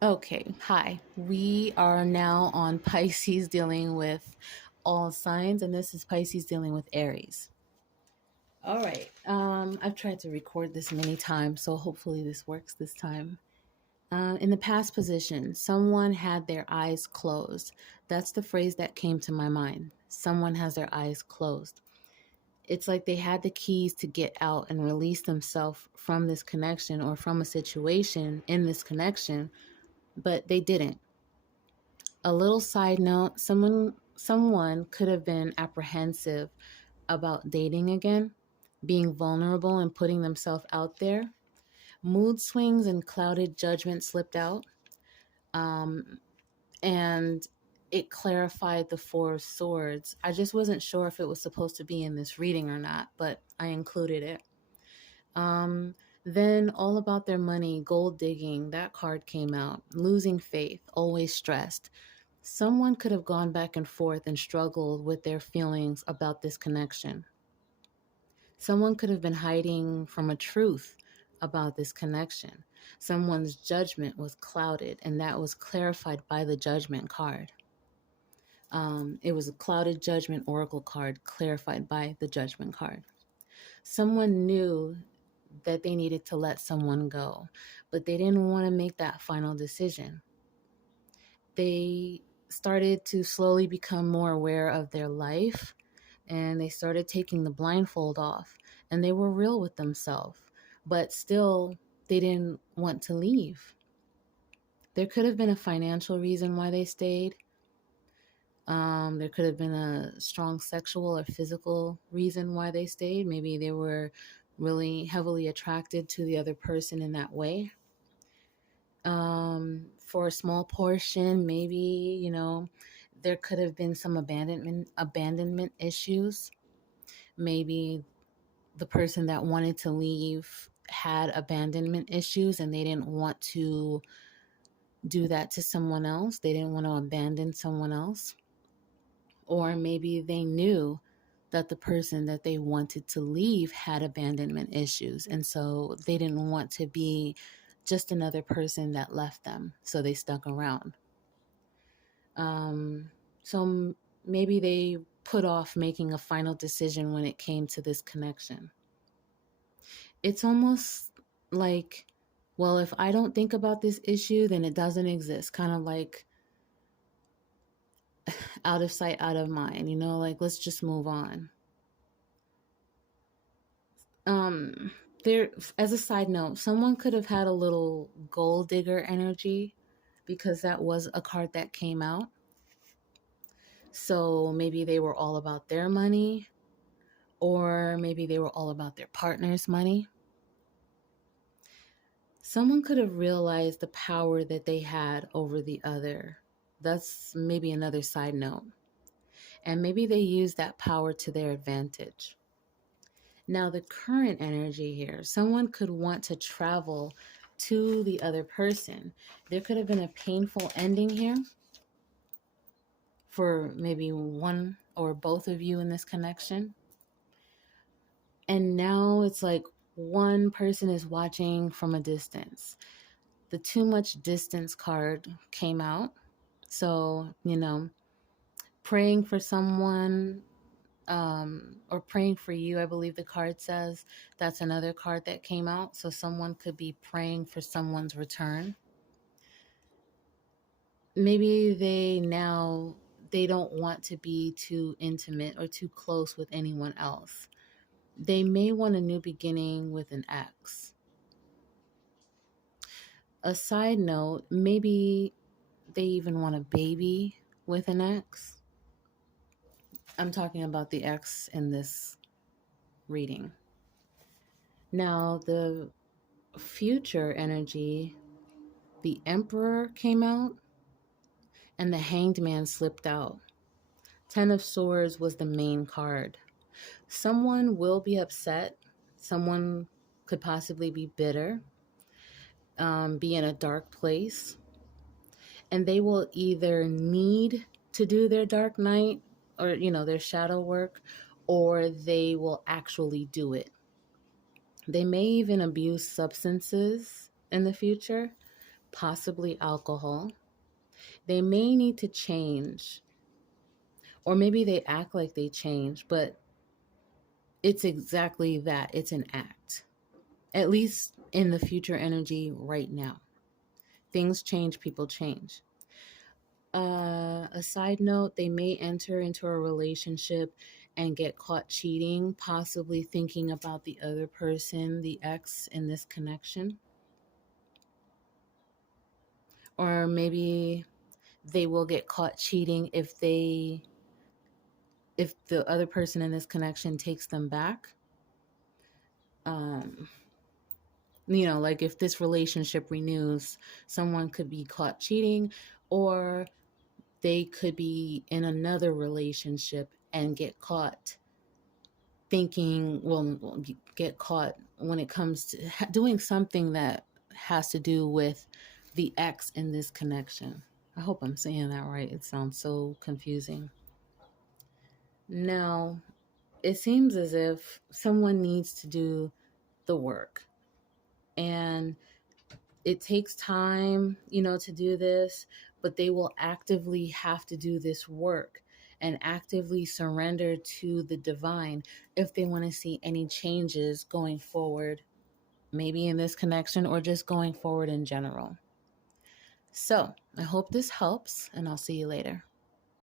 Okay, hi. We are now on Pisces dealing with all signs, and this is Pisces dealing with Aries. All right. I've tried to record this many times, so hopefully this works this time. In the past position, someone had their eyes closed. That's the phrase that came to my mind. Someone has their eyes closed. It's like they had the keys to get out and release themselves from this connection or from a situation in this connection, but they didn't. A little side note, someone could have been apprehensive about dating again, being vulnerable and putting themselves out there. Mood swings and clouded judgment slipped out. Um, and it clarified the Four of Swords. I just wasn't sure if it was supposed to be in this reading or not, but I included it. Um, then all about their money, gold digging, that card came out. Losing faith, always stressed. Someone could have gone back and forth and struggled with their feelings about this connection. Someone could have been hiding from a truth about this connection. Someone's judgment was clouded, and that was clarified by the judgment card. It was a clouded judgment oracle card clarified by the judgment card. Someone knew that they needed to let someone go, but they didn't want to make that final decision. They started to slowly become more aware of their life, and they started taking the blindfold off, and they were real with themselves, but still they didn't want to leave. There could have been a financial reason why they stayed. There could have been a strong sexual or physical reason why they stayed. Maybe they were really heavily attracted to the other person in that way. For a small portion, maybe, there could have been some abandonment issues. Maybe the person that wanted to leave had abandonment issues and they didn't want to do that to someone else. They didn't want to abandon someone else. Or maybe they knew that the person that they wanted to leave had abandonment issues. And so they didn't want to be just another person that left them. So they stuck around. Um, so maybe they put off making a final decision when it came to this connection. It's almost like, well, if I don't think about this issue, then it doesn't exist. Kind of like out of sight, out of mind, like let's just move on. Um, there, as a side note, someone could have had a little gold digger energy because that was a card that came out. So maybe they were all about their money, or maybe they were all about their partner's money. Someone could have realized the power that they had over the other. That's maybe another side note. And maybe they used that power to their advantage. Now, the current energy here, someone could want to travel to the other person. There could have been a painful ending here for maybe one or both of you in this connection. And now it's like one person is watching from a distance. The too much distance card came out. So, praying for someone, or praying for you, I believe the card says. That's another card that came out. So someone could be praying for someone's return. Maybe they don't want to be too intimate or too close with anyone else. They may want a new beginning with an ex. A side note, maybe they even want a baby with an ex. I'm talking about the ex in this reading. Now, the future energy, the Emperor came out and the Hanged Man slipped out. Ten of Swords was the main card. Someone will be upset. Someone could possibly be bitter, be in a dark place. And they will either need to do their dark night or, their shadow work, or they will actually do it. They may even abuse substances in the future, possibly alcohol. They may need to change, or maybe they act like they change, but it's exactly that. It's an act, at least in the future energy right now. Things change, people change. A side note, they may enter into a relationship and get caught cheating, possibly thinking about the other person, the ex in this connection. Or maybe they will get caught cheating if the other person in this connection takes them back. Um, like if this relationship renews, someone could be caught cheating, or they could be in another relationship and get caught thinking, well, get caught when it comes to doing something that has to do with the ex in this connection. I hope I'm saying that right. It sounds so confusing. Now, it seems as if someone needs to do the work. And it takes time, to do this, but they will actively have to do this work and actively surrender to the divine if they want to see any changes going forward, maybe in this connection or just going forward in general. So, I hope this helps, and I'll see you later.